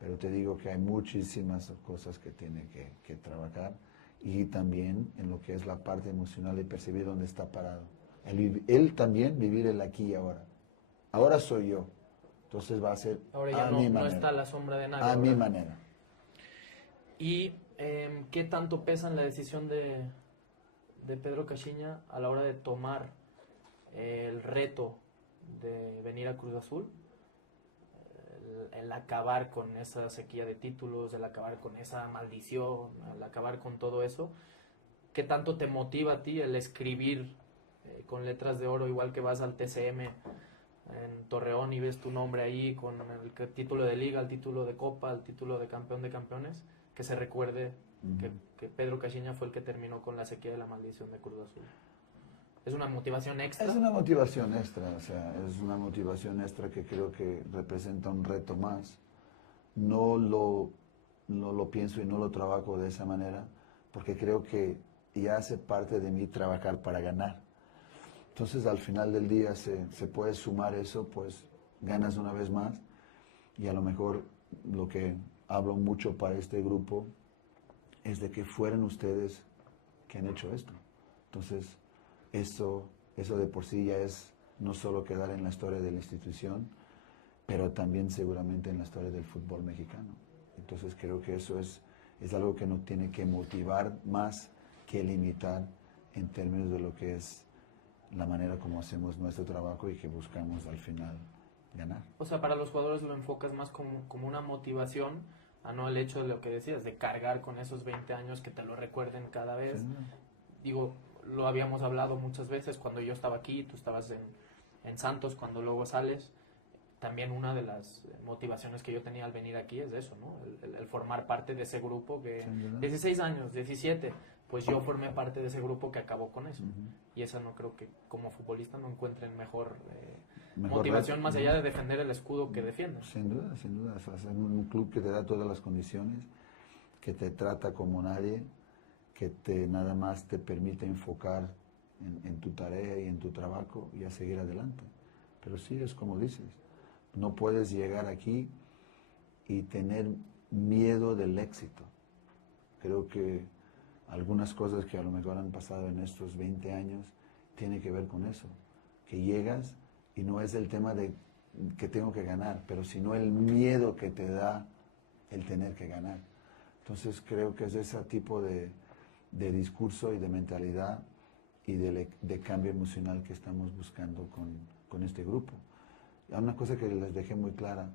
pero te digo que hay muchísimas cosas que tiene que trabajar y también en lo que es la parte emocional y percibir dónde está parado. Él también vivir el aquí y ahora. Ahora soy yo, entonces va a ser ahora ya a mi no manera. está a la sombra de nadie. A ¿verdad? mi manera. ¿Y qué tanto pesa en la decisión de Pedro Caixinha a la hora de tomar el reto de venir a Cruz Azul? El acabar con esa sequía de títulos, el acabar con esa maldición, el acabar con todo eso. ¿Qué tanto te motiva a ti el escribir con letras de oro, igual que vas al TCM en Torreón y ves tu nombre ahí con el título de liga, el título de copa, el título de campeón de campeones, que se recuerde que Pedro Caixinha fue el que terminó con la sequía de la maldición de Cruz Azul? ¿Es una motivación extra? Es una motivación extra, o sea, es una motivación extra que creo que representa un reto más. No lo pienso y no lo trabajo de esa manera, porque creo que ya hace parte de mí trabajar para ganar. Entonces, al final del día se puede sumar eso, pues ganas una vez más, y a lo mejor lo que hablo mucho para este grupo es de que fueran ustedes que han hecho esto. Entonces, eso de por sí ya es no solo quedar en la historia de la institución, pero también seguramente en la historia del fútbol mexicano. Entonces creo que eso es algo que nos tiene que motivar más que limitar en términos de lo que es la manera como hacemos nuestro trabajo y que buscamos al final ganar. O sea, para los jugadores lo enfocas más como una motivación, a no el hecho de lo que decías, de cargar con esos 20 años que te lo recuerden cada vez. Sí. Digo, lo habíamos hablado muchas veces cuando yo estaba aquí, tú estabas en Santos, cuando luego sales. También una de las motivaciones que yo tenía al venir aquí es eso, ¿no? El formar parte de ese grupo que 16 años, 17, pues yo formé parte de ese grupo que acabó con eso. Y esa no creo que como futbolista no encuentren mejor motivación reto, más allá de defender el escudo que defienden. Sin duda, sin duda. O sea, es un club que te da todas las condiciones, que te trata como nadie, que nada más te permite enfocar en tu tarea y en tu trabajo y a seguir adelante. Pero sí, es como dices, no puedes llegar aquí y tener miedo del éxito. Creo que algunas cosas que a lo mejor han pasado en estos 20 años tienen que ver con eso, que llegas y no es el tema de que tengo que ganar, pero sino el miedo que te da el tener que ganar. Entonces creo que es ese tipo de discurso y de mentalidad y de cambio emocional que estamos buscando con este grupo. Y una cosa que les dejé muy clara,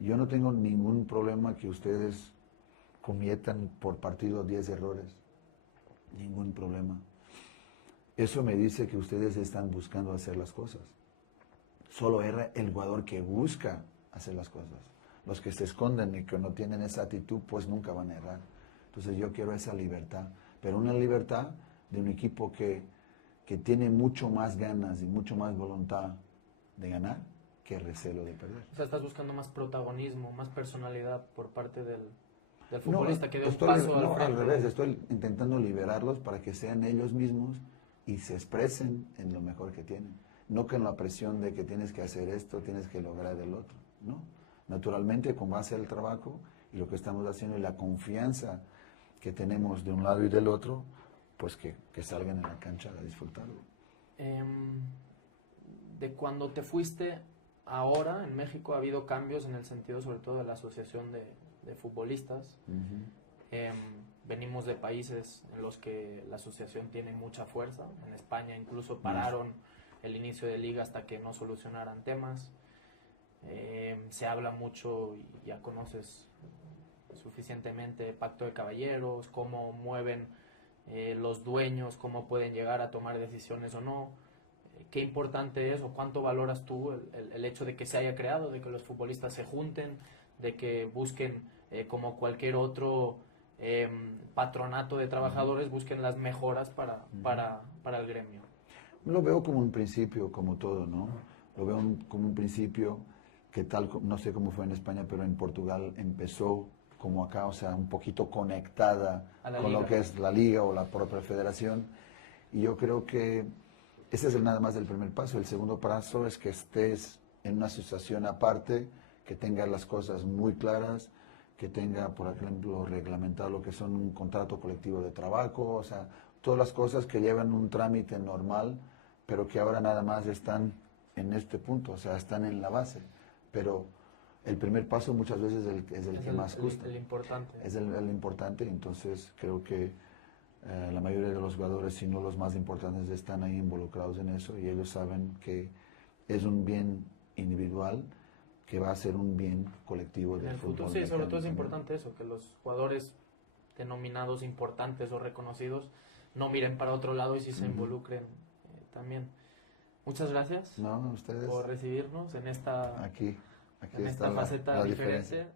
yo no tengo ningún problema que ustedes cometan por partido 10 errores, ningún problema. Eso me dice que ustedes están buscando hacer las cosas. Solo era el jugador que busca hacer las cosas. Los que se esconden y que no tienen esa actitud, pues nunca van a errar. Entonces yo quiero esa libertad, pero una libertad de un equipo que tiene mucho más ganas y mucho más voluntad de ganar que recelo de perder. O sea, estás buscando más protagonismo, más personalidad por parte del futbolista que dé un paso al frente. Al revés, estoy intentando liberarlos para que sean ellos mismos y se expresen en lo mejor que tienen. No con la presión de que tienes que hacer esto, tienes que lograr el otro, ¿no? Naturalmente, con base al trabajo y lo que estamos haciendo y la confianza que tenemos de un lado y del otro, pues que salgan en la cancha a disfrutarlo. De cuando te fuiste, ahora en México ha habido cambios en el sentido sobre todo de la asociación de futbolistas. Venimos de países en los que la asociación tiene mucha fuerza. En España incluso pararon el inicio de liga hasta que no solucionaran temas. Se habla mucho, y ya conoces suficientemente, pacto de caballeros, cómo mueven los dueños, cómo pueden llegar a tomar decisiones o no. Qué importante es o cuánto valoras tú el hecho de que se haya creado, de que los futbolistas se junten, de que busquen, como cualquier otro patronato de trabajadores, busquen las mejoras para el gremio. Lo veo como un principio, como todo, ¿no? Lo veo como un principio que no sé cómo fue en España, pero en Portugal empezó como acá, o sea, un poquito conectada con lo que es la liga o la propia federación. Y yo creo que ese es nada más el primer paso. El segundo paso es que estés en una asociación aparte, que tenga las cosas muy claras, que tenga, por ejemplo, reglamentado lo que son un contrato colectivo de trabajo, o sea, todas las cosas que llevan un trámite normal, pero que ahora nada más están en este punto, o sea, están en la base. Pero el primer paso muchas veces es el que más cuesta. El importante. Es el importante, entonces creo que la mayoría de los jugadores, si no los más importantes, están ahí involucrados en eso y ellos saben que es un bien individual que va a ser un bien colectivo del fútbol. Sí, sobre todo es importante eso, que los jugadores denominados importantes o reconocidos no miren para otro lado y sí se involucren también. Muchas gracias ustedes por recibirnos en esta aquí en esta faceta diferente.